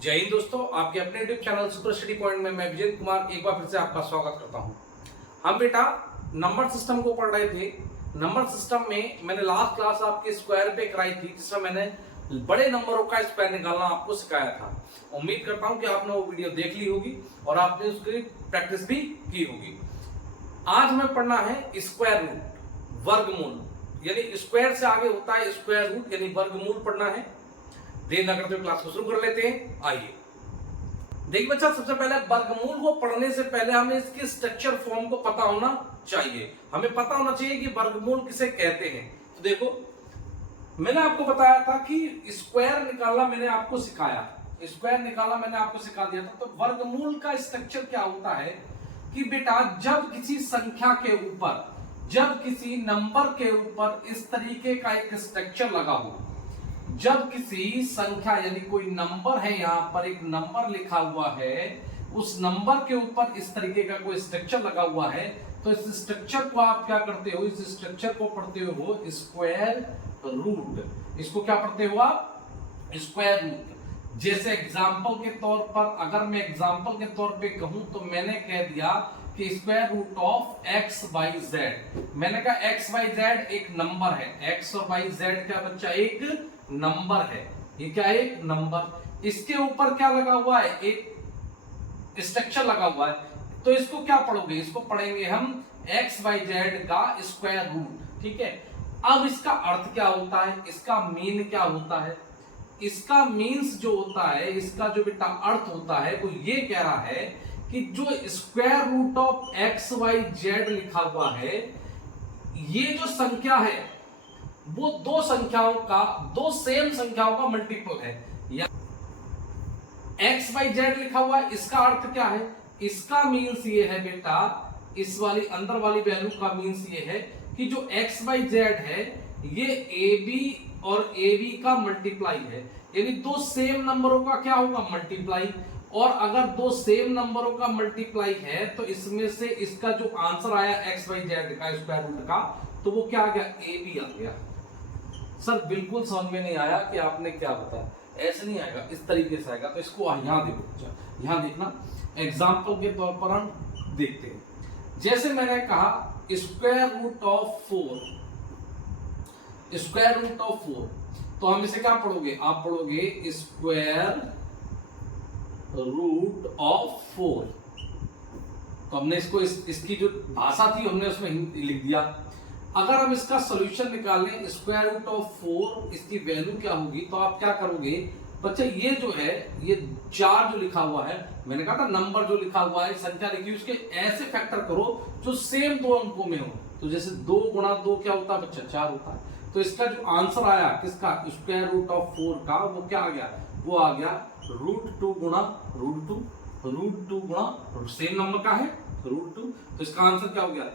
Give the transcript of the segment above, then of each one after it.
जय हिंद दोस्तों, आपके अपने YouTube channel super study point में मैं विजय कुमार एक बार फिर से आपका स्वागत करता हूं। हम बेटा नंबर सिस्टम को पढ़ रहे थे। नंबर सिस्टम में मैंने लास्ट क्लास आपके स्क्वायर पे कराई थी, जिसमें मैंने बड़े नंबरों का स्क्वायर निकालना आपको सिखाया था। उम्मीद करता हूं कि आपने वो वीडियो देख ली होगी और आपने उसकी प्रैक्टिस भी की होगी। आज हमें पढ़ना है स्क्वायर रूट, वर्गमूल, यानी स्क्वायर से आगे होता है स्क्वायर रूट यानी वर्गमूल पढ़ना है। देर न करते हुए क्लास को शुरू कर लेते हैं। आइए देखिए बच्चा, सबसे पहले वर्गमूल को पढ़ने से पहले हमें इसके स्ट्रक्चर फॉर्म को पता होना चाहिए। हमें पता होना चाहिए कि वर्गमूल किसे कहते हैं। तो देखो, मैंने आपको बताया था कि स्क्वायर निकालना मैंने आपको सिखाया, स्क्वायर निकालना मैंने आपको सिखा दिया था। तो वर्गमूल का स्ट्रक्चर क्या होता है कि बेटा, जब किसी संख्या के ऊपर, जब किसी नंबर के ऊपर इस तरीके का एक स्ट्रक्चर लगा हो, जब किसी संख्या यानी कोई नंबर है, यहां पर एक नंबर लिखा हुआ है, उस नंबर के ऊपर इस तरीके का कोई स्ट्रक्चर लगा हुआ है, तो इस स्ट्रक्चर को आप क्या करते हो, इस स्ट्रक्चर को पढ़ते हो स्क्वायर रूट। इसको क्या पढ़ते हो आप? Square root. जैसे एग्जांपल के तौर पर, अगर मैं एग्जांपल के तौर पे कहूं तो मैंने कह दिया कि square root of X Y Z. मैंने कहा एक्स वाई जेड एक नंबर है, एक्स और वाई जेड क्या बच्चा? एक नंबर है। ये क्या है? एक नंबर। इसके ऊपर क्या लगा हुआ है? एक स्ट्रक्चर लगा हुआ है। तो इसको क्या पढ़ोगे? इसको पढ़ेंगे हम एक्स वाई जेड का स्क्वायर रूट। ठीक है। अब इसका अर्थ क्या होता है, इसका मीन क्या होता है? इसका मीन्स जो होता है, इसका जो बेटा अर्थ होता है, वो ये कह रहा है कि जो square root of X Y Z लिखा हुआ है, ये जो संख्या है वो दो संख्याओं का, दो सेम संख्याओं का मल्टीपल है। या एक्स वाई जेड लिखा हुआ है, इसका अर्थ क्या है? इसका मीन्स ये है बेटा, इस वाली अंदर वाली वैल्यू का मीन्स ये है कि जो एक्स वाई जेड है ये ए बी और ए बी का मल्टीप्लाई है। यानी दो सेम नंबरों का क्या होगा? मल्टीप्लाई। और अगर दो सेम नंबरों का मल्टीप्लाई है तो इसमें से इसका जो आंसर आया एक्स वाई जेड का स्क्वायर रूट का, तो वो क्या आ गया? ए बी आ गया। सर बिल्कुल समझ में नहीं आया कि आपने क्या बताया। ऐसे नहीं आएगा, इस तरीके से आएगा। तो इसको यहां देखो, यहां देखना, एग्जाम्पल के तौर पर हम देखते हैं। जैसे मैंने कहा square root of 4, square root of 4, तो हम इसे क्या पढ़ोगे? आप पढ़ोगे स्क्वायर रूट ऑफ 4। तो हमने इसको इसकी जो भाषा थी हमने उसमें लिख दिया। अगर हम इसका सॉल्यूशन निकालें स्क्वायर रूट ऑफ 4, इसकी वैल्यू क्या होगी? तो आप क्या करोगे बच्चे? ये जो है, ये 4 जो लिखा हुआ है, मैंने कहा था नंबर जो लिखा हुआ है, संख्या लिखी, उसके ऐसे फैक्टर करो जो सेम दो अंकों में हो। तो जैसे 2 गुणा 2 क्या होता है बच्चा? 4 होता है। तो इसका जो आंसर आया किसका? स्क्वायर रूट ऑफ 4 का, वो क्या आ गया? वो आ गया √2 गुणा √2, √2 गुणा सेम नंबर का है √2। तो इसका आंसर क्या हो गया?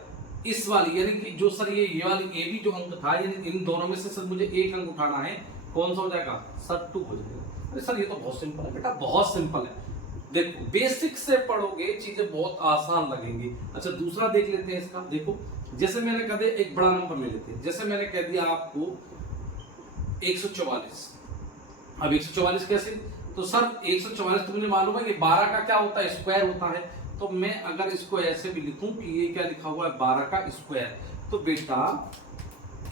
इस वाली, यानी कि जो सर ये वाली ए बी जो अंक था, यानी इन दोनों में से सर मुझे एक अंक उठाना है, कौन सा हो जाएगा? सर 2 हो जाएगा। अरे सर ये तो बहुत सिंपल है बेटा, बहुत सिंपल है। देखो बेसिक से पढ़ोगे चीजें बहुत आसान लगेंगी। अच्छा दूसरा देख लेते हैं इसका। देखो जैसे मैंने कह दिया, एक बड़ा नंबर ले लेते हैं। जैसे मैंने कह दिया आपको 144। अब 144 कैसे? तो सर 144 तो मुझे मालूम है कि 12 का क्या होता है? स्क्वायर होता है। तो मैं अगर इसको ऐसे भी लिखूं कि ये क्या लिखा हुआ है? 12 का स्क्वायर। तो बेटा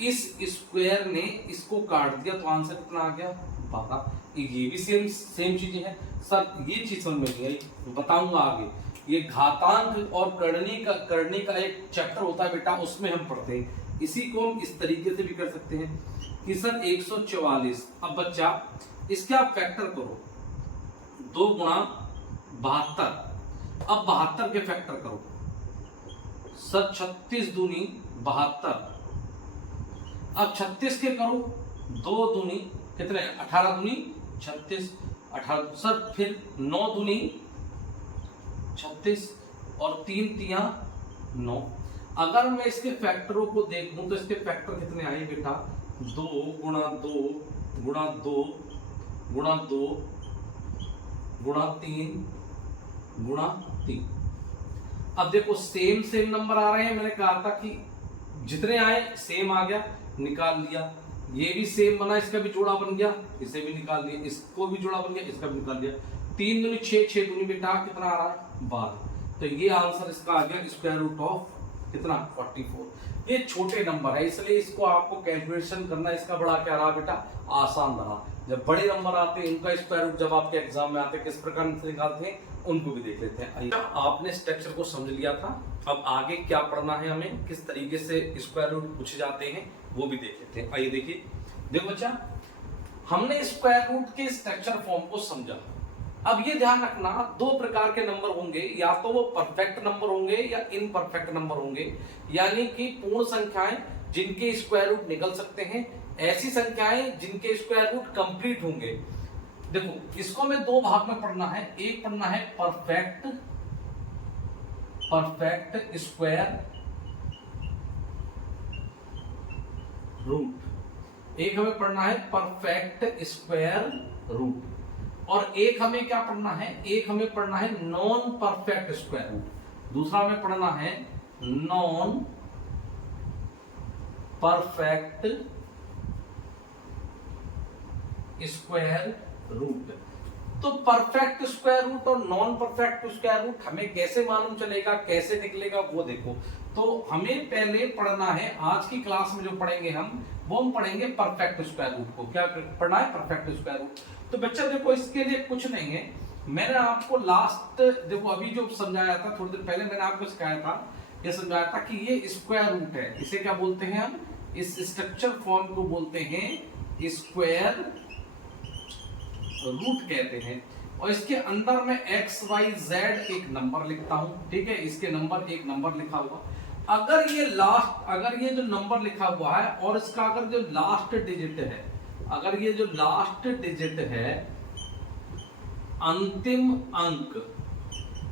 इस स्क्वायर ने इसको काट दिया तो आंसर कितना आ गया? 12। ये भी सेम चीजें हैं। सर ये चीज समझ में नहीं आई, बताऊंगा आगे। ये घातांक और करने का एक चैप्टर होता है बेटा, उसमें हम पढ़ते हैं। इसी को हम इस तरीके से भी कर सकते हैं कि सर 144। अब बच्चा इसके आप फैक्टर करो, 2 गुणा 72। अब 72 के फैक्टर करो सर, 36 दूनी 72। अब 36 के करो, 2 दूनी कितने? 18 दूनी 36, 18 सर, फिर 9 दूनी 36 और 3 तिया 9। अगर मैं इसके फैक्टरों को देखूं तो इसके फैक्टर कितने आए बेटा? 2 गुणा 2 गुणा 2 गुणा 2 गुणा 3 गुणा 3। अब देखो सेम नंबर आ रहे हैं। मैंने कहा था कि जितने आए सेम आ गया, निकाल लिया। ये भी सेम बना, इसका भी जोड़ा बन गया, इसे भी निकाल दिया, इसको भी जोड़ा बन गया, इसका भी निकाल दिया। 3 दूनी 6, 6 दूनी बेटा कितना आ रहा है 12। तो ये आंसर इसका आ गया स्क्वायर रूट ऑफ कितना 44। ये छोटे नंबर है इसलिए इसको आपको कैलकुलेशन करना इसका बड़ा क्या रहा बेटा आसान रहा। जब बड़े नंबर आते हैं इनका स्क्वायर रूट जब आपके एग्जाम में आते हैं किस प्रकार से निकालते हैं उनको भी देख लेते हैं। आपने स्ट्रक्चर को समझ लिया था, अब आगे क्या पढ़ना है हमें, किस तरीके से स्क्वायर रूट पूछे जाते हैं वो भी देख लेते हैं। आइए देखिए, देखो बच्चा हमने स्क्वायर रूट के स्ट्रक्चर फॉर्म को समझा। अब ये ध्यान रखना दो प्रकार के नंबर होंगे, या तो वो परफेक्ट नंबर होंगे या इनपरफेक्ट नंबर होंगे, यानी कि पूर्ण संख्याएं जिनके स्क्वायर रूट निकल सकते हैं, ऐसी संख्याएं जिनके स्क्वायर रूट कंप्लीट होंगे। देखो इसको मैं दो भाग में पढ़ना है, एक पढ़ना है परफेक्ट स्क्वायर रूट, एक हमें पढ़ना है परफेक्ट स्क्वायर रूट, और एक हमें क्या पढ़ना है, एक हमें पढ़ना है नॉन परफेक्ट स्क्वायर रूट, दूसरा हमें पढ़ना है नॉन परफेक्ट स्क्वायर रूट। तो परफेक्ट स्क्वायर रूट और नॉन परफेक्ट स्क्वायर रूट हमें कैसे मालूम चलेगा, कैसे निकलेगा वो देखो। तो हमें पहले पढ़ना है, आज की क्लास में जो पढ़ेंगे हम पढ़ेंगे परफेक्ट स्क्वायर रूट को। क्या पढ़ना है परफेक्ट स्क्वायर रूट। तो बच्चा देखो इसके लिए कुछ नहीं है, मैंने आपको लास्ट देखो अभी जो समझाया था थोड़ी देर पहले मैंने आपको सिखाया था, ये समझाया था कि ये स्क्वायर रूट है, इसे क्या बोलते हैं हम, इस स्ट्रक्चर फॉर्म को बोलते हैं स्क्वायर रूट कहते हैं। और इसके अंदर में एक्स वाई जेड एक नंबर लिखता हूं, ठीक है, इसके नंबर एक नंबर लिखा हुआ। अगर ये जो नंबर लिखा हुआ है और इसका अगर जो लास्ट डिजिट है, अगर ये जो लास्ट डिजिट है अंतिम अंक,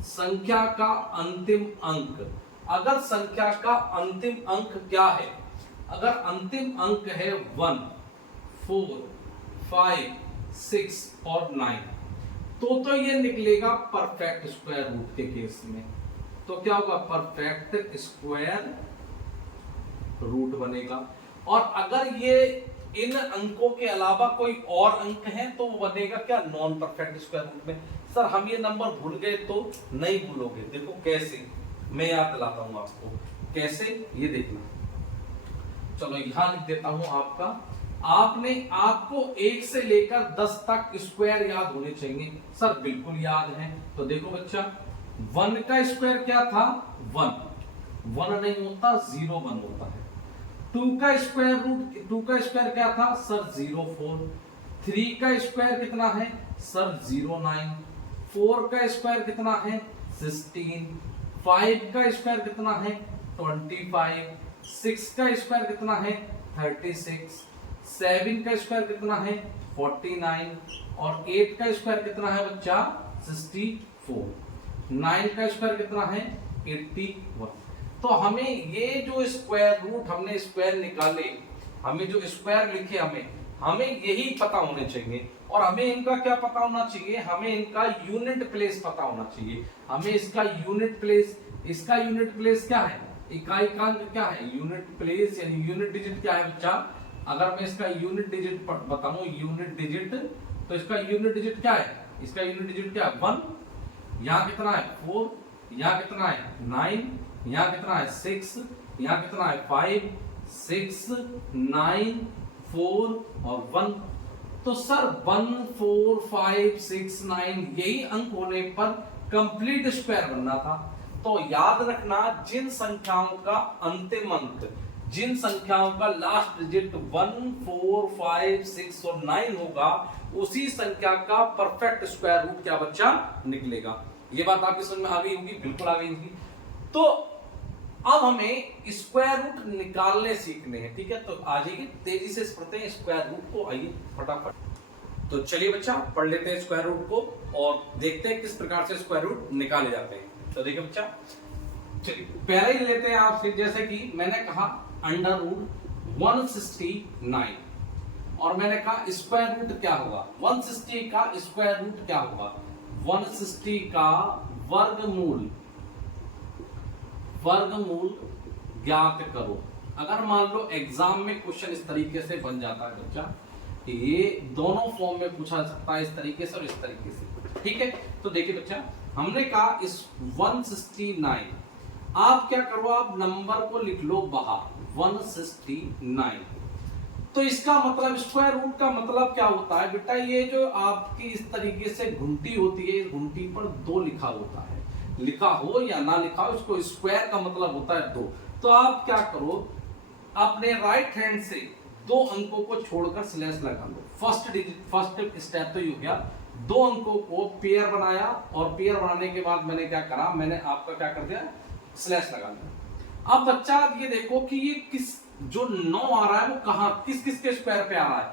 संख्या का अंतिम अंक, अगर संख्या का अंतिम अंक क्या है, अगर अंतिम अंक है 1, 4, 5, 6 और 9, तो ये निकलेगा परफेक्ट स्क्वायर रूट के केस में। तो क्या होगा परफेक्ट स्क्वायर रूट बनेगा। और अगर ये इन अंकों के अलावा कोई और अंक है तो वो बनेगा क्या नॉन परफेक्ट स्क्वायर रूट में। सर हम ये नंबर भूल गए, तो नहीं भूलोगे, देखो कैसे, मैं याद दिलाता हूं आपको कैसे, ये देखना। चलो यहां लिख देता हूं आपका, आपको 1 से लेकर 10 तक स्क्वायर याद होने चाहिए। सर बिल्कुल याद है। तो देखो बच्चा 1 का स्क्वायर क्या था 1 नहीं होता 0 1 होता है। 2 का स्क्वायर क्या था सर 0 4। 3 का स्क्वायर कितना है सर 0 9। 4 का स्क्वायर कितना है 16। 5 का स्क्वायर कितना है 25। 6 का स्क्वायर कितना है 36। 7 का स्क्वायर कितना है 49 और 8 का स्क्वायर कितना है बच्चा 64। 9 का स्क्वायर कितना है 81। तो हमें ये जो स्क्वायर रूट हमने स्क्वायर निकाले, हमें जो स्क्वायर लिखे, हमें यही पता होने चाहिए। और हमें इनका क्या पता होना चाहिए, हमें इनका यूनिट प्लेस पता होना चाहिए। हमें इसका यूनिट प्लेस, इसका यूनिट प्लेस क्या है, इकाई कांक क्या है यूनिट प्लेस, यानी यूनिट डिजिट क्या है बच्चा। अगर मैं इसका यूनिट डिजिट बताऊं, यूनिट डिजिट, तो इसका यूनिट डिजिट क्या है, इसका यूनिट डिजिट क्या है 1, यहाँ कितना है 4, यहाँ कितना है 9, यहाँ कितना है 6, यहाँ कितना है 5, 6, 9, 4 और 1। तो सर 1, 4, 5, 6, 9 यही अंक होने पर कंप्लीट स्क्वायर बनना था। तो याद रखना जिन संख्याओं का अंतिम अंक, जिन संख्याओं का लास्ट डिजिट 1, 4, 5, 6 और 9 होगा, उसी संख्या का परफेक्ट स्क्वायर रूट क्या बच्चा निकलेगा। ये बात आपकी समझ में आ गई होगी, बिल्कुल आ गई होगी। तो अब हमें स्क्वायर रूट निकालने सीखने हैं, ठीक है। तो आ जाइए तेजी से पढ़ते हैं स्क्वायर रूट को, आइए फटाफट। तो चलिए बच्चा पढ़ लेते हैं स्क्वायर रूट को और देखते हैं किस प्रकार से स्क्वायर रूट निकाले जाते हैं। तो देखिए बच्चा, चलिए पहले ही लेते हैं आपसे, जैसे कि मैंने कहा अंडर रूट 169 और मैंने कहा स्क्वायर रूट क्या होगा, 160 का स्क्वायर रूट क्या होगा, 160 का वर्गमूल ज्ञात करो। अगर मान लो एग्जाम में क्वेश्चन इस तरीके से बन जाता है बच्चा ये दोनों फॉर्म में पूछा सकता है, इस तरीके से और इस तरीके से। ठीक है, तो देखिए बच्चा, हमने कहा इस 169, आप क्या करो, आप नंबर को लिख लो बाहर 169। तो इसका मतलब स्क्वायर रूट का मतलब क्या होता है बेटा, ये जो आपकी इस तरीके से घुंटी होती है, इस घुंटी पर 2 लिखा होता है, लिखा हो या ना लिखा हो, इसको स्क्वायर का मतलब होता है 2। तो आप क्या करो, अपने राइट हैंड से 2 अंकों को छोड़कर स्लैश लगा लो। फर्स्ट स्टेप तो ये हो गया, 2 अंकों को पेयर बनाया, और पेयर बनाने के बाद मैंने क्या करा, मैंने आपका क्या कर दिया, स्लैश लगा दिया। अब बच्चा ये देखो कि ये किस, जो 9 आ रहा है वो कहां, किस किस के स्क्वायर पे आ रहा है।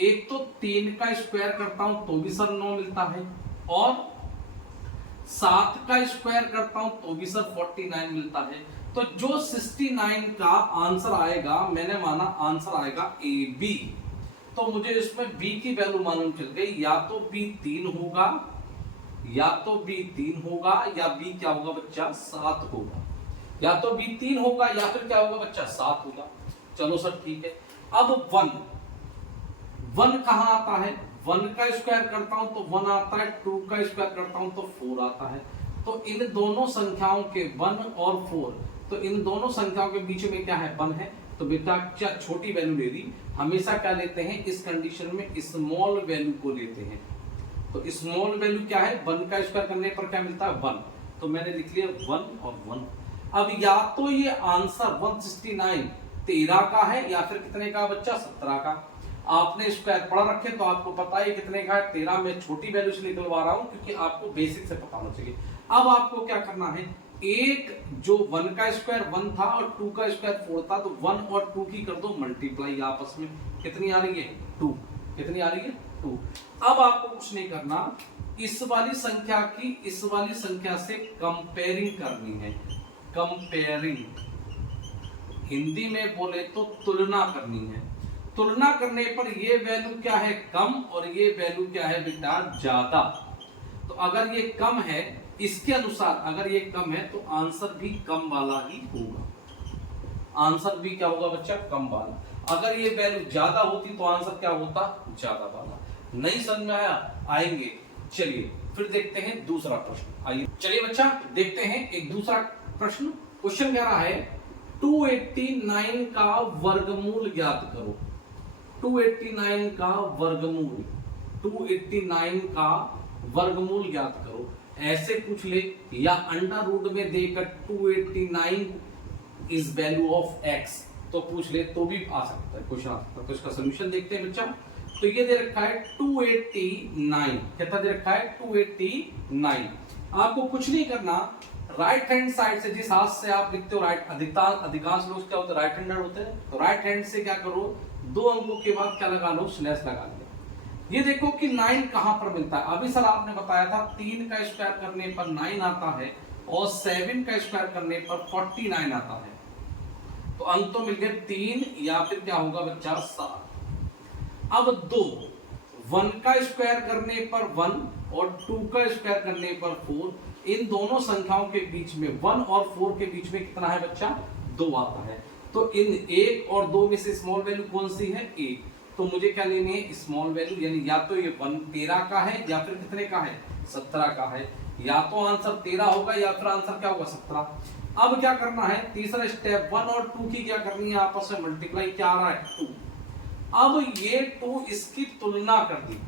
एक तो 3 का स्क्वायर करता हूं तो भी सर 9 मिलता है, और 7 का स्क्वायर करता हूं तो भी सर 49 मिलता है। तो जो 69 का आंसर आएगा, मैंने माना आंसर आएगा ए बी। तो मुझे इसमें बी की वैल्यू मालूम चल गई, या तो बी 3 होगा, या तो बी 3 होगा, या बी क्या होगा बच्चा 7 होगा, या तो बी 3 होगा या फिर क्या होगा बच्चा 7 होगा। चलो सर ठीक है। अब 1 कहां आता है, 1 का स्क्वायर करता हूं तो 1 आता है, 2 का स्क्वायर करता हूं तो 4 आता है। तो इन दोनों संख्याओं के 1 और 4, तो इन दोनों संख्याओं के बीच में क्या है, 1 है। तो बेटा क्या छोटी वैल्यू ले ली, हमेशा क्या लेते हैं इस कंडीशन में, स्मॉल वैल्यू को लेते हैं। तो स्मॉल वैल्यू क्या है, 1 का स्क्वायर करने पर क्या मिलता है 1, तो मैंने लिख लिया 1 और 1। अब या तो ये आंसर 169 13 का है, या फिर कितने का बच्चा 17 का। आपने स्क्वायर पढ़ रखे तो आपको पता है कितने का है 13। में छोटी वैल्यू से निकलवा रहा हूं क्योंकि आपको बेसिक से पता होना चाहिए। अब आपको क्या करना है, एक जो 1 का स्क्वायर 1 था और 2 का स्क्वायर 4 था, तो 1 और 2 की कर दो मल्टीप्लाई आपस में, कितनी आ रही है 2, कितनी आ रही है 2। अब आपको कुछ नहीं करना, इस वाली संख्या की इस वाली संख्या से कंपेयरिंग करनी है। कंपेयरिंग हिंदी में बोले तो तुलना करनी है। तुलना करने पर ये वैल्यू क्या है कम, और ये वैल्यू क्या है बेटा ज्यादा। तो अगर ये कम है, इसके अनुसार अगर ये कम है तो आंसर भी कम वाला ही होगा। आंसर भी क्या होगा बच्चा, कम वाला। अगर ये वैल्यू ज्यादा होती तो आंसर क्या होता, ज्यादा वाला। नहीं समझ में आया, आएंगे। चलिए फिर देखते हैं दूसरा प्रश्न। आइए चलिए बच्चा देखते हैं एक दूसरा प्रश्न। क्वेश्चन कह रहा है 289 का वर्गमूल ज्ञात करो। 289 का वर्गमूल, 289 का वर्गमूल ज्ञात करो। ऐसे पूछ ले, या अंडर रूट में देकर 289 इज वैल्यू ऑफ x तो पूछ ले तो भी आ सकता है, क्वेश्चन आ सकता है। तो इसका सोल्यूशन देखते हैं बच्चा। तो ये दे रखा है 289, कितना दे रखा है 289। आपको कुछ नहीं करना, राइट हैंड साइड से, जिस हाथ से आप लिखते हो, राइट अधिकांश लोग क्या होते हैं राइट हैंडर होते हैं, तो राइट हैंड से क्या करो, 2 अंकों के बाद क्या लगा लो, स्लैश लगा लिया। ये देखो कि 9 कहां पर मिलता है। अभी सर आपने बताया था 3 का स्क्वायर करने पर 9 आता है, और 7 का स्क्वायर करने पर 49 आता है। तो अंक तो मिल गए 3, या फिर क्या होगा बच्चा 7। अब 2, 1 का स्क्वायर करने पर 1 और 2 का स्क्वायर करने पर 4, इन दोनों संख्याओं के बीच में 1 और 4 के बीच में कितना है बच्चा, 2 आता है। तो इन 1 और 2 में से स्मॉल वैल्यू कौन सी है, 1। तो मुझे क्या लेनी है स्मॉल वैल्यू, यानी या तो ये 13 का है, या फिर कितने का है 17 का है। या तो आंसर 13 होगा, या फिर आंसर क्या होगा 17। अब क्या करना है, तीसरा स्टेप, 1 और 2 की क्या करनी है आपस में मल्टीप्लाई, क्या आ रहा है 2। अब ये 2 इसकी तुलना कर दी,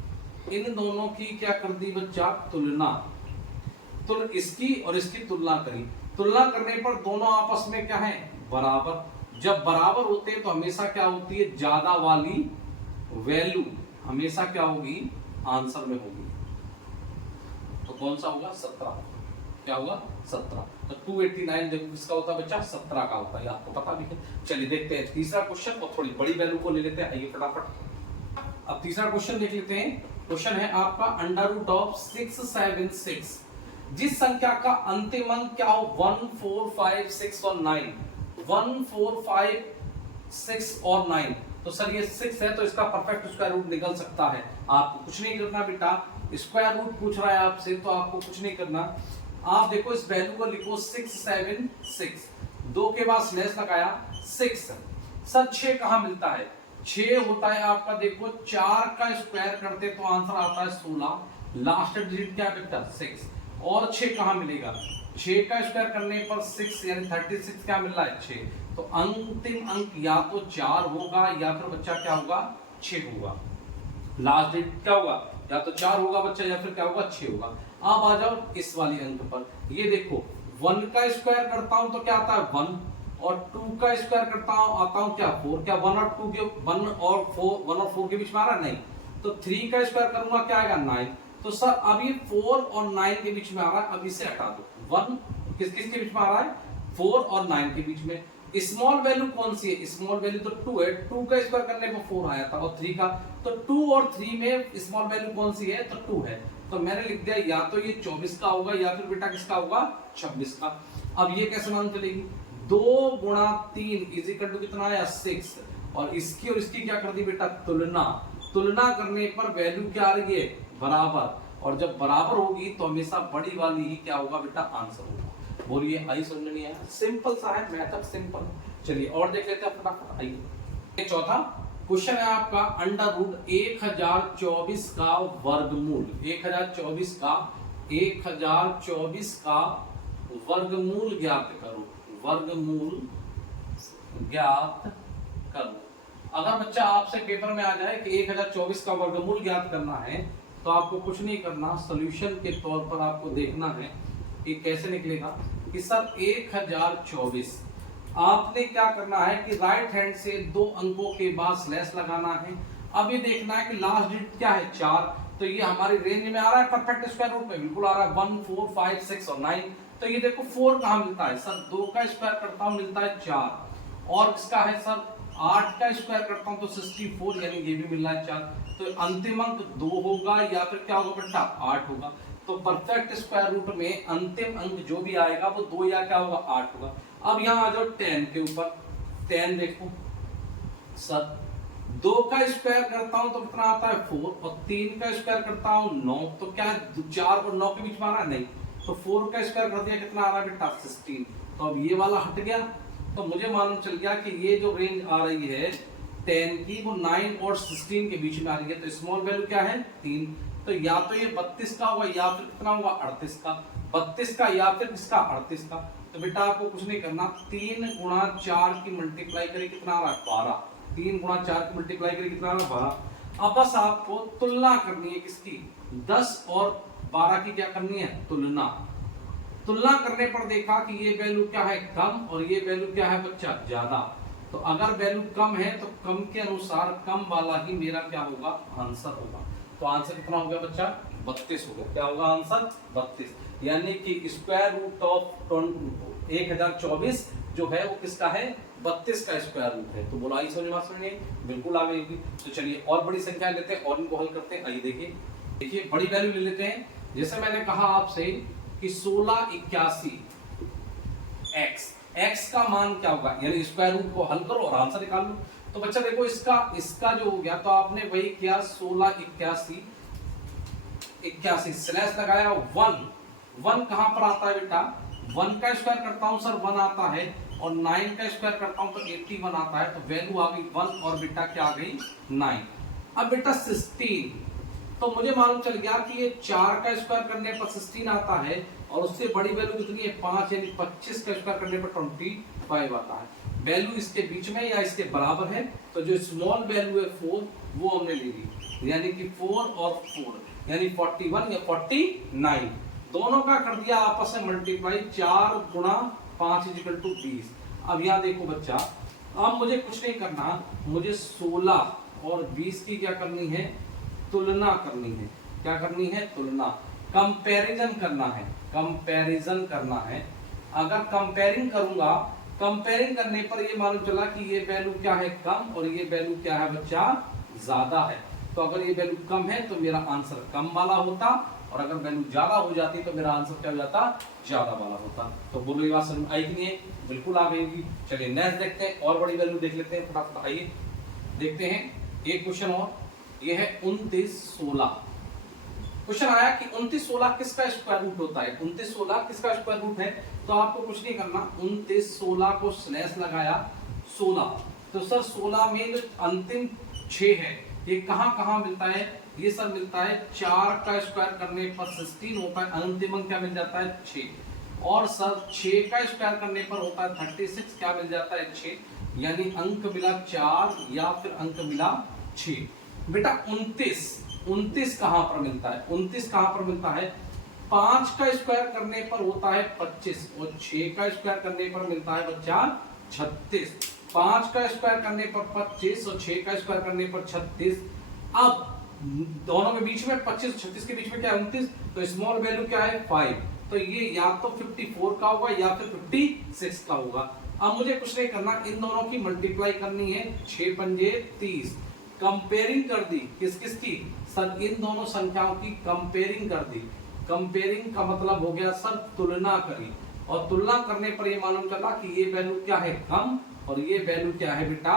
इन दोनों की क्या कर दी बच्चा, तुलना। तो इसकी और इसकी तुलना करी, तुलना करने पर दोनों आपस में क्या है बराबर। जब बराबर होते हैं तो हमेशा क्या होती है, ज्यादा वाली वैल्यू हमेशा क्या होगी, आंसर में होगी। तो कौन सा होगा 17, क्या होगा 17। तो 289 देखो किसका होता है बच्चा, 17 का होता है, आपको पता भी है। चलिए देखते हैं तीसरा क्वेश्चन, और थोड़ी बड़ी वैल्यू को ले लेते हैं। आइए फटाफट अब तीसरा क्वेश्चन देख लेते हैं। क्वेश्चन है आपका अंडर रूट ऑफ 676, जिस संख्या का अंतिम अंक क्या हो 1 4 5 6 और 9, 1 4 5 6 और 9। तो सर ये 6 है तो इसका परफेक्ट स्क्वायर रूट निकल सकता है। आपको कुछ नहीं करना बेटा, स्क्वायर रूट पूछ रहा है आपसे तो आपको कुछ नहीं करना। आप देखो इस वैल्यू को लिखो 676, 2 के बाद स्लैश लगाया 6। सर 6 कहां मिलता है, 6 होता है आपका, देखो 4 का स्क्वायर करते तो आंसर आता है 16, लास्ट डिजिट क्या बेटा 6, और 6 कहां मिलेगा, 6 का स्क्वायर करने पर 6 यानी 36 क्या मिल रहा है 6, तो अंतिम अंक या तो 4 होगा या फिर बच्चा क्या होगा 6 होगा, लास्ट डिजिट क्या होगा, या तो 4 होगा बच्चा या फिर क्या होगा 6 होगा। अब आ जाओ इस वाली अंक पर, ये देखो 1 का स्क्वायर करता हूं तो क्या आता है 1, और 2 का स्क्वायर करता हूं आता हूं क्या 4, क्या 1 और 2 के 1 और 4 के बीच में आ रहा है नहीं, तो 3 का स्क्वायर करूंगा क्या आएगा 9, तो सर अब ये 4 और 9 के बीच में आ रहा है, अब इसे हटा दो, 1 किस किस के बीच में आ रहा है 4 और 9 के बीच में, स्मॉल वैल्यू कौन सी है, स्मॉल वैल्यू तो 2 है, 2 का स्क्वायर करने पर 4 आया था और 3 का, तो 2 और 3 में स्मॉल वैल्यू कौन सी है, तो 2 है, तो मैंने लिख दिया या तो ये 24 का होगा या फिर बेटा किसका होगा 26 का। अब ये कैसे मालूम चलेगी, 2 गुणा 3 इज इक्वल टू कितना आया 6, और इसकी क्या कर दी बेटा तुलना, तुलना करने पर वैल्यू क्या आ रही है बराबर, और जब बराबर होगी तो हमेशा बड़ी वाली ही क्या होगा बेटा आंसर होगा। बोलिए आई समझ में नहीं आया, सिंपल सा है मेथड सिंपल। चलिए और देख लेते हैं फटाफट, आइए चौथा क्वेश्चन है आपका, अंडर रूट 1024 का वर्गमूल, 1024 का वर्गमूल ज्ञात करो, वर्गमूल ज्ञात करो। अगर बच्चा आपसे पेपर में आ जाए कि 1024 का वर्गमूल ज्ञात करना है तो आपको कुछ नहीं करना, सॉल्यूशन के तौर पर आपको देखना है कि कैसे निकलेगा, कि सर 1024 आपने क्या करना है कि राइट हैंड से 2 अंकों के बाद स्लैश लगाना है। अब ये देखना है कि लास्ट डिजिट क्या है 4, तो ये हमारी रेंज में आ रहा है परफेक्ट स्क्वायर रूट में, बिल्कुल आ रहा है 1 4 5 6 और 9, तो ये देखो 4 कहां मिलता है सर, 2 का स्क्वायर करता हूं मिलता है 4, और किसका है सर 8 का स्क्वायर करता हूं तो 64, यानी ये भी मिल रहा है 4, तो अंतिम अंक 2 होगा या फिर क्या होगा बेटा 8 होगा, तो परफेक्ट स्क्वायर रूट में अंतिम अंक जो भी आएगा वो 2 या क्या होगा 8 होगा। अब यहां आ जाओ 10 के ऊपर, 10 देखो सर 2 का स्क्वायर करता हूं तो कितना आता है 4, और 3 का स्क्वायर करता हूं 9, तो क्या 4 और 9 के बीच में आ रहा है नहीं, तो 4 का स्क्वायर कर दिया कितना आ रहा है बेटा 16, तो अब ये वाला हट गया, तो मुझे मालूम चल गया कि ये जो रेंज आ रही है 10 की वो 9 और 16 के बीच में आ रही है, तो स्मॉल वैल्यू क्या है 3, तो या तो ये 32 का होगा या फिर कितना होगा 38 का, 32 का या फिर किसका 38 का, तो बेटा आपको कुछ नहीं करना, 3 गुणा 4 की मल्टीप्लाई करें कितना आ रहा है 12, 3 गुणा 4 की मल्टीप्लाई करें कितना आ रहा है 12। अब बस आपको तुलना करनी है किसकी, 10 और 12 की क्या करनी है तुलना, तुलना करने पर देखा कि ये वैल्यू क्या है कम और ये वैल्यू क्या है बच्चा ज्यादा, तो अगर वैल्यू कम है तो कम के अनुसार कम वाला ही मेरा क्या होगा आंसर होगा, तो आंसर कितना हो गया बच्चा 32 हो गया, क्या होगा आंसर 32, यानी कि स्क्वायर रूट ऑफ 1024 जो है वो किसका है 32 का स्क्वायर रूट है, तो बोला आई समझ में बिल्कुल आ गई। तो चलिए और बड़ी संख्या लेते हैं और इनको हल करते हैं, आइए देखिए बड़ी वैल्यू ले लेते हैं, जैसे मैंने कहा आपसे कि 1681 x का मान क्या होगा, यानी स्क्वायर रूट को हल करो और आंसर निकाल लो, तो बच्चा देखो इसका जो हो गया तो आपने वही किया 1681 स्लैश लगाया 1 कहां पर आता है बेटा, 1 का स्क्वायर करता हूं सर 1 आता है, और 9 का स्क्वायर करता हूं तो 81 आता है, तो वैल्यू आ गई 1 और बेटा क्या आ गई 9। अब बेटा 16, तो मुझे मालूम चल गया कि ये 4 का स्क्वायर करने पर 16 आता है, और उससे बड़ी वैल्यू कितनी है 5, यानी 25 का स्क्वायर करने पर 25 आता है, वैल्यू इसके बीच में या इसके बराबर है, तो जो स्मॉल वैल्यू है 4 वो हमने ले ली, यानी कि 4 और 4 यानी 41 या 49, दोनों का कर दिया आपस में मल्टीप्लाई, 4 गुणा 5 इक्वल टू 20। अब यहाँ देखो बच्चा, अब मुझे कुछ नहीं करना, मुझे 16 और 20 की क्या करनी है तुलना करनी है, क्या करनी है तुलना, कंपैरिजन करना है, कंपैरिजन करना है। अगर कंपेयरिंग करूंगा, कंपेयरिंग करने पर ये मालूम चला कि ये वैल्यू क्या है कम और ये वैल्यू क्या है बच्चा ज्यादा है, तो अगर ये वैल्यू कम है तो मेरा आंसर कम वाला होता, और अगर वैल्यू ज्यादा हो जाती तो मेरा आंसर क्या हो जाता ज्यादा वाला होता। तो बोलो ये बात समझ आई कि नहीं, बिल्कुल आ गई होगी। चलिए नेक्स्ट देखते हैं और बड़ी वैल्यू देख लेते हैं फटाफट, आइए देखते हैं एक क्वेश्चन और, ये है 2916। क्वेश्चन आया कि 2916 किसका स्क्वायर रूट होता है, 2916 किसका स्क्वायर रूट है, तो आपको कुछ नहीं करना, 2916 को स्लैश लगाया 16, तो तो सर 16 में जो अंतिम 6 है ये कहाँ कहाँ मिलता है? ये सर मिलता है 4 का स्क्वायर करने पर 16 होता है, अंतिम अंक क्या मिल जाता है? 6। और सर 6 का स्क्वायर करने पर होता है 36, क्या मिल जाता है? 6। यानी अंक मिला 4 या फिर अंक मिला 6। बेटा 29 कहां पर मिलता है? 29 कहां पर मिलता है? 5 का स्क्वायर करने पर होता है 25 और 6 का स्क्वायर करने पर मिलता है बच्चा 36। 5 का स्क्वायर करने पर 25 और 6 का स्क्वायर करने पर 36। अब दोनों के बीच में 25 और 36 के बीच में क्या है? 29। तो स्मॉल वैल्यू क्या है? 5। तो ये या तो 54 का होगा या फिर 56 का होगा। अब मुझे कुछ नहीं करना, इन दोनों की मल्टीप्लाई करनी है। 6 पंजे 30। कंपेयरिंग कर दी किस की? सर इन दोनों संख्याओं की कंपेयरिंग कर दी। कंपेयरिंग का मतलब हो गया सर तुलना करी, और तुलना करने पर ये मालूम चला कि ये वैल्यू क्या है? कम, और ये वैल्यू क्या है बेटा?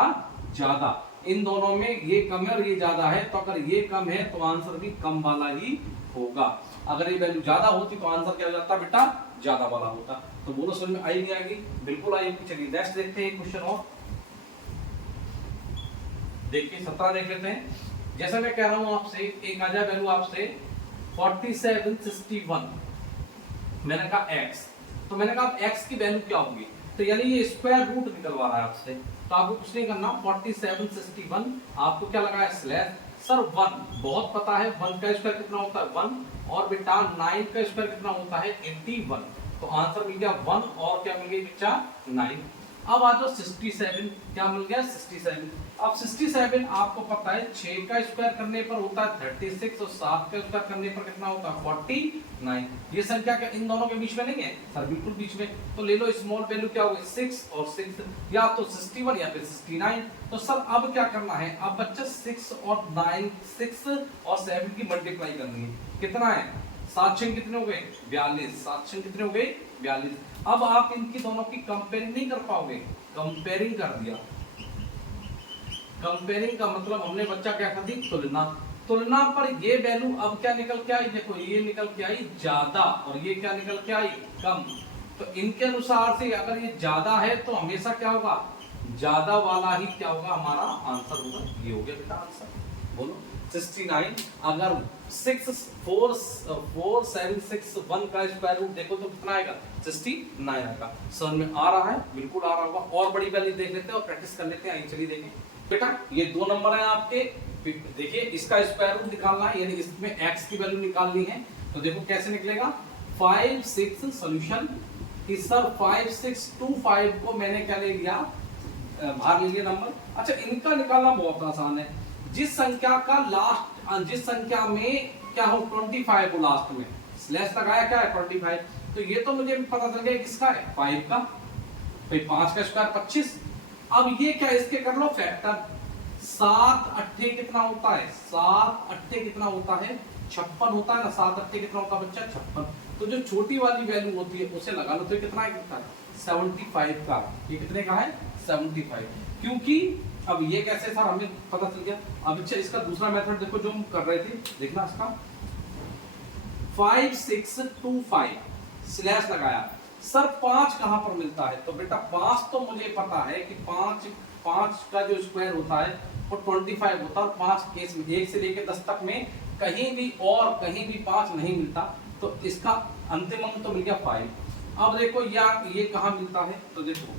ज्यादा। इन दोनों में ये कम है और ये ज्यादा है, तो अगर ये कम है तो आंसर भी कम वाला ही होगा। अगर ये वैल्यू ज्यादा होती तो आंसर क्या हो जाता बेटा? ज्यादा वाला होता। तो बोलो समझ में आई नहीं आएगी? बिल्कुल आएगी। चलिए नेक्स्ट देखते हैं क्वेश्चन और देखिए 17 देख लेते हैं। जैसे मैं कह रहा हूं आपसे एक आ जाए वैल्यू आपसे 4761, मैंने कहा x, तो मैंने कहा x की वैल्यू क्या होगी? तो यानी ये स्क्वायर रूट निकलवा रहा है आपसे, तो आपको कुछ नहीं करना। 4761 आपको क्या लगा है? स्लैश। सर 1 बहुत पता है, 1 का स्क्वायर कितना होता है? 1। और बेटा 9 का स्क्वायर कितना होता है? 81। तो आंसर मिल गया 1 और क्या मिल गया बच्चा? 9। अब आ जाओ 67, क्या मिल गया? 67। अब 67 आपको पता है 6 का स्क्वायर करने पर होता है 36 और 7 का स्क्वायर करने पर कितना होता है? 49। ये संख्या क्या इन दोनों के बीच में नहीं है? सर बिल्कुल बीच में। तो ले लो स्मॉल वैल्यू क्या होगी? 6 और 6, या तो 61 या फिर 69। तो सर अब क्या करना है? अब बच्चा 6 और 9, 6 और 7 की मल्टीप्लाई करनी है। कितना है? 7 6 कितने हो गए? 42। 7 6 कितने हो गए? 42। अब आप इनकी दोनों की कंपेयरिंग नहीं कर पाओगे, कंपेयरिंग कर दिया। कंपेयरिंग का मतलब हमने बच्चा क्या कर दी? तुलना। तुलना पर ये वैल्यू अब क्या निकल के आई? देखो ये निकल के आई ज्यादा, और ये क्या निकल के आई? कम। तो इनके अनुसार से अगर ये ज्यादा है तो हमेशा क्या होगा? ज्यादा वाला ही क्या होगा? हमारा आंसर होगा। ये हो गया बेटा आंसर। बोलो 69। अगर 6 4 4 7 6 1 का स्क्वायर रूट देखो तो कितना आएगा? 69 आएगा। समझ में आ रहा है? बिल्कुल आ रहा होगा। और बड़ी वैल्यू देख लेते हैं और प्रैक्टिस कर लेते हैं। चलिए देखें बेटा, ये 2 नंबर है आपके। देखिए इसका स्क्वायर रूट निकालना है, यानी इसमें x की वैल्यू निकालनी है। तो देखो कैसे निकलेगा? 5 6 सॉल्यूशन कि सर 5625 को मैंने क्या ले लिया? बाहर ले लिया नंबर। अच्छा इनका निकालना बहुत आसान है। जिस संख्या का लास्ट, जिस संख्या में क्या हो 25 हो लास्ट में, स्लैश लगाया क्या है? 25। तो ये तो मुझे पता चल गया किसका है? 5 का। भाई 5 का स्क्वायर 25। अब ये क्या? इसके कर लो फैक्टर। 7 अट्ठे कितना होता है? 7 अट्ठे कितना होता है? 56 होता है ना। 7 अट्ठे कितना होता है बच्चा? 56। तो जो छोटी वाली वैल्यू होती है उसे लगा लो, तो कितना है? 75 का। ये कितने का है? 75। क्योंकि अब ये कैसे सर हमें पता चल गया? अब अच्छा इसका दूसरा मेथड देखो जो हम कर रहे थे, देखना इसका 5625 स्लैश लगाया। सर 5 कहां पर मिलता है? तो बेटा 5 तो मुझे पता है कि 5 का जो स्क्वायर होता है वो 25 होता है, और 5 केस में 1 से लेकर 10 तक में कहीं भी 5 नहीं मिलता। तो इसका अंतिम अंक तो मिल गया 5। अब देखो ये कहां मिलता है? तो देखो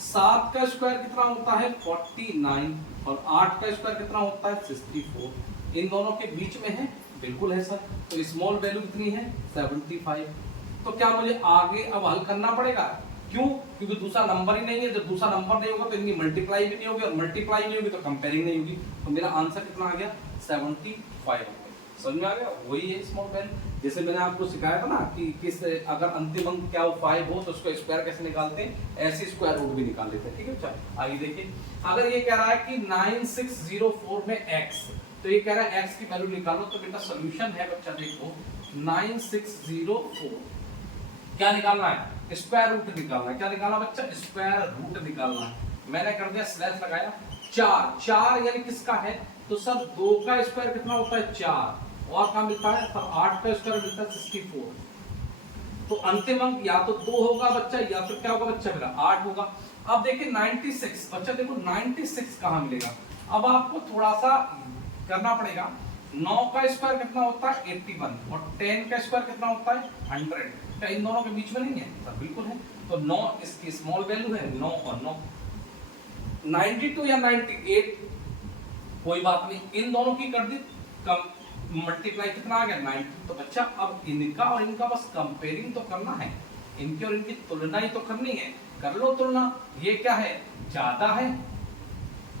7 का स्क्वायर कितना होता है? 49, और 8 का स्क्वायर कितना होता है? 64। इन दोनों के बीच में है? बिल्कुल है सर। तो स्मॉल वैल्यू कितनी है? 75। तो क्या मुझे आगे अब हल करना पड़ेगा? क्यों? क्योंकि दूसरा नंबर ही नहीं है। जब दूसरा नंबर नहीं होगा तो इनकी मल्टीप्लाई भी नहीं होगी, और मल्टीप्लाई नहीं होगी तो कंपेयरिंग नहीं होगी। तो मेरा आंसर कितना आ गया? 75। समझ में आ गया? वही है स्मॉल वैल्यू। जैसे मैंने आपको सिखाया था ना कि किस अगर अंतिम अंक क्या हो 5 हो तो उसको स्क्वायर कैसे निकालते हैं, ऐसे स्क्वायर रूट भी निकाल लेते हैं। ठीक है बच्चा, आइए देखिए। अगर ये कह रहा है कि 9604 में x, तो ये कह रहा है x की वैल्यू निकालो। तो बेटा सोल्यूशन है बच्चा, देखो 9604 क्या निकालना है? स्क्वायर रूट निकालना है। क्या निकालना बच्चा? स्क्वायर रूट निकालना है। मैंने कर दिया स्लैश लगाया। 4 यानी किसका है? तो सर 2 का स्क्वायर कितना होता है? 4, और क्या मिलता है? सर 8 का स्क्वायर मिलता है 64। तो अंतिम अंक या तो 2 होगा बच्चा, या फिर क्या होगा बच्चा मेरा 8 होगा। अब देखिए 96 बच्चा, देखो 96 कहाँ मिलेगा। अब आपको थोड़ा सा करना पड़ेगा। 9 का स्क्वायर कितना होता है 81, और 10 का स्क्वायर कितना होता है 100। क्या इन दोनों के बीच में नहीं है? सर बिल्कुल है। तो 9 इसकी स्मॉल वैल्यू है, 9 और 9। 92 या 98 कोई बात नहीं, इन दोनों की कर दी कम मल्टीप्लाई, कितना आ गया 90। तो बच्चा अब इनका और इनका बस कंपेयरिंग तो करना है, इनकी और इनकी तुलना ही तो करनी है। कर लो तुलना। ये क्या है ज्यादा है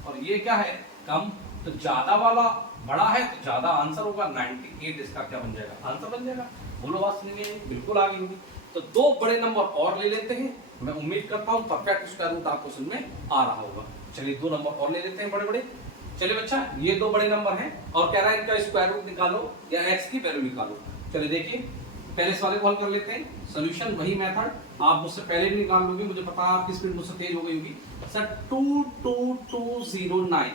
और ये क्या है कम, तो ज्यादा वाला बड़ा है तो ज्यादा आंसर होगा 98। इसका क्या बन जाएगा आंसर बन जाएगा। बोलो बात सुनिए, बिल्कुल आ गई होगी। तो 2 बड़े नंबर और ले लेते हैं। मैं उम्मीद करता हूं परफेक्ट स्क्वायर रूट आपको समझ में आ रहा होगा। चलिए 2 नंबर और ले लेते हैं बड़े बड़े। चलिए बच्चा ये 2 बड़े नंबर हैं और कह रहा है इनका स्क्वायर रूट निकालो या x की वैल्यू निकालो। चलिए देखिए पहले इस वाले को हल कर लेते हैं। सॉल्यूशन वही मेथड, आप मुझसे पहले भी निकाल लोगे, मुझे पता है आपकी स्पीड मुझसे तेज हो गई होगी। सर 22209,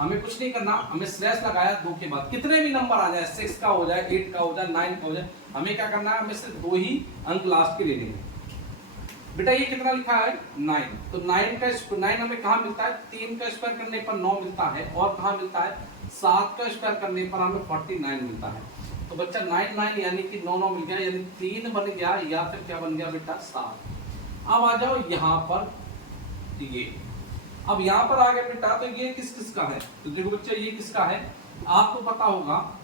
हमें कुछ नहीं करना, हमें स्लैश लगाया 2 के बाद, कितने भी नंबर आ जाए 6 का हो जाए 8 का हो जाए 9 का हो जाए, हमें क्या करना है, हमें सिर्फ 2 ही अंक लास्ट के लेने हैं। बेटा ये कितना लिखा है 9, तो 9 हमें कहाँ मिलता है 3 का स्क्वायर करने पर 9 मिलता है, और कहाँ मिलता है 7 का स्क्वायर करने पर हमें 49 मिलता है। तो बच्चा 9 यानी कि 9 मिल गया, यानी 3 बन गया, या फिर क्या बन गया बेटा 7। अब आ जाओ यहाँ पर, ये अब यहाँ पर आ गया बेटा, तो ये किस किस का है, तो देखो बच्चा ये किसका है आपको पता होगा।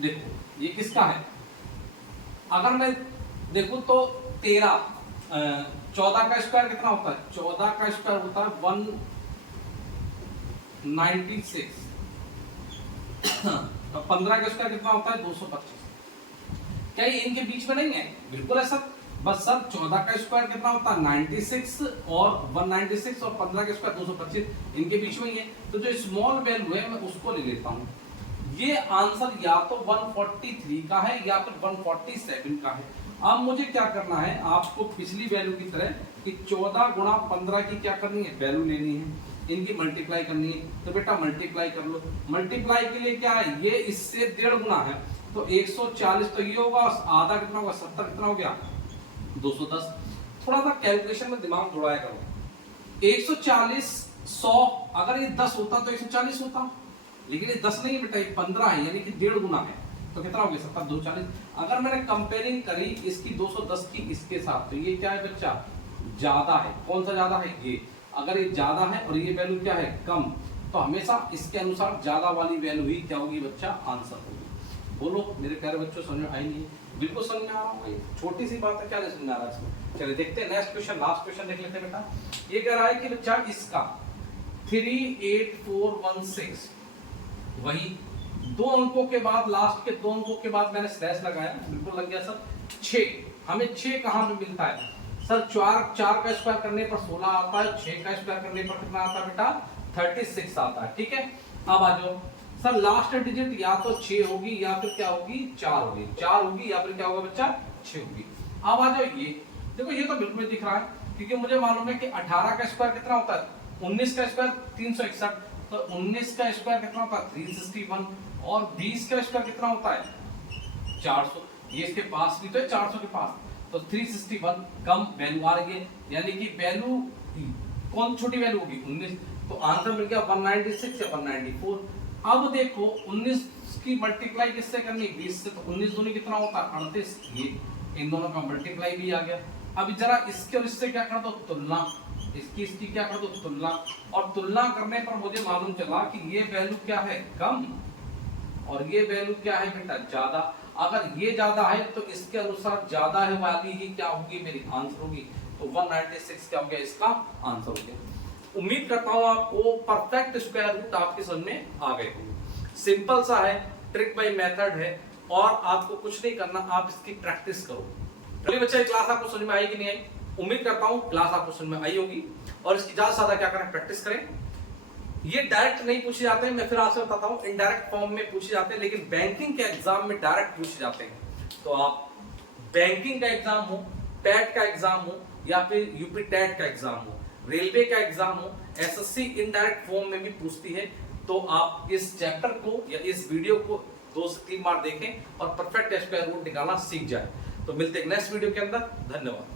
देखो ये किसका है, अगर मैं देखूं तो 14 का स्क्वायर कितना होता है, 14 का स्क्वायर होता है 196। 15 का स्क्वायर कितना होता है 225। क्या ये इनके बीच में नहीं है? बिल्कुल है सर। बस सर 14 का स्क्वायर कितना होता है 96 और 196 और 15 का स्क्वायर 225 इनके बीच में ही है। तो जो स्मॉल वैल्यू है मैं उसको ले लेता हूं। ये आंसर या तो 143 का है या फिर 147 का है। अब मुझे क्या करना है, आपको पिछली वैल्यू की तरह कि 14 गुणा 15 की क्या करनी है वैल्यू लेनी है, इनकी मल्टीप्लाई करनी है। तो बेटा मल्टीप्लाई कर लो। मल्टीप्लाई के लिए क्या है, ये इससे 1.5 गुना है तो 140, तो ये होगा आधा कितना होगा 70, कितना हो गया 210। थोड़ा सा कैलकुलेशन में दिमाग दौड़ाया करो। 140 100, अगर ये 10 होता तो 140 होता, लेकिन ये 10 नहीं बेटा, ये 15 है, यानी कि 1.5 गुना है, तो कितना हो गया 70 240। अगर मैंने कंपेयरिंग करी इसकी 210 की इसके साथ, तो ये क्या है बच्चा ज्यादा है। कौन सा ज्यादा है, ये। अगर ये ज्यादा है और ये वैल्यू क्या है कम, तो हमेशा इसके अनुसार ज्यादा वाली वैल्यू ही क्या होगी बच्चा आंसर होगी। बोलो मेरे प्यारे बच्चों समझ में आई नहीं? बिल्कुल समझ में आ रहा है, छोटी सी बात है, क्या नहीं समझ आ रहा है। चलिए देखते हैं नेक्स्ट क्वेश्चन, लास्ट क्वेश्चन देख लेते हैं बेटा। ये कह रहा है कि बच्चा इसका 38416, वही 2 अंकों के बाद, लास्ट के 2 अंकों के बाद मैंने स्लैश लगाया, बिल्कुल लग गया सर। 6, हमें 6 कहां पे मिलता है सर, 4 का स्क्वायर करने पर 16 आता है, 6 का स्क्वायर करने पर कितना आता है बेटा 36 आता है। ठीक है, अब आ जाओ सर, लास्ट डिजिट या तो 6 होगी या फिर क्या होगी 4 होगी, 4 होगी या फिर क्या होगा बच्चा 6 होगी। अब आ जाओ ये देखो, ये तो बिल्कुल दिख रहा है क्योंकि मुझे मालूम है कि 18 का स्क्वायर कितना होता है, 19 का स्क्वायर 361, तो 19 का स्क्वायर कितना होता है 361, और 20 का स्क्वायर कितना होता है 400। ये इसके पास भी तो है 400 के पास, तो 361 कम वैल्यू आ रही है, यानी कि वैल्यू कौन छोटी वैल्यू होगी 19, तो आंसर मिल गया 196 या 194। अब देखो 19 की मल्टीप्लाई किससे करनी 20 से, तो 19 दूनी कितना होता है 38, ये इन दोनों का मल्टीप्लाई भी आ गया। अब जरा इसके और इससे क्या कर दो तुलना, इसकी क्या कर दो तुलना, और तुलना करने पर मुझे मालूम चला कि ये वैल्यू क्या है कम और ये वैल्यू क्या है बेटा ज्यादा। अगर ये ज्यादा है तो इसके अनुसार ज्यादा है वाली ही क्या होगी मेरी आंसर होगी, तो 196 क्या हो गया इसका आंसर हो गया। उम्मीद करता हूं आपको परफेक्ट स्क्वायर रूट आपके समझ में आ गए होंगे। सिंपल सा है, ट्रिक बाय मेथड है, और आपको कुछ नहीं करना, आप इसकी प्रैक्टिस करो। चलिए बच्चा क्लास आपको समझ में आई कि नहीं आई? उम्मीद करता हूं क्लास आपको समझ में आई होगी, और इसकी ज्यादा से ज्यादा क्या करें प्रैक्टिस करें। ये डायरेक्ट नहीं पूछे जाते हैं, मैं फिर आपसे बताता हूं, इनडायरेक्ट फॉर्म में पूछे जाते हैं, लेकिन बैंकिंग के एग्जाम में डायरेक्ट पूछे जाते हैं। तो आप बैंकिंग का एग्जाम हो, पैट का एग्जाम हो, या फिर यूपी टेट का एग्जाम हो, रेलवे का एग्जाम हो, एसएससी इनडायरेक्ट फॉर्म में भी पूछती है। तो आप इस चैप्टर को या इस वीडियो को 2 से 3 बार देखें और परफेक्ट स्क्वायर रूट निकालना सीख जाए। तो मिलते हैं नेक्स्ट वीडियो के अंदर। धन्यवाद।